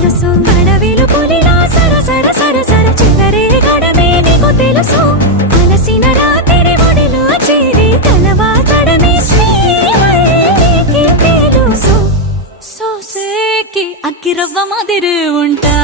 తెలుసు అడవిలు పులిలా సర సర సర సర చిల్లరే గడమే నీకు తెలుసు అలసిన రాత్రి ఒడిలో చేరి తలవాచడమే శ్రీవల్లికి తెలుసు సోసేకి అక్కిరవ్వ మాదిరి ఉంటా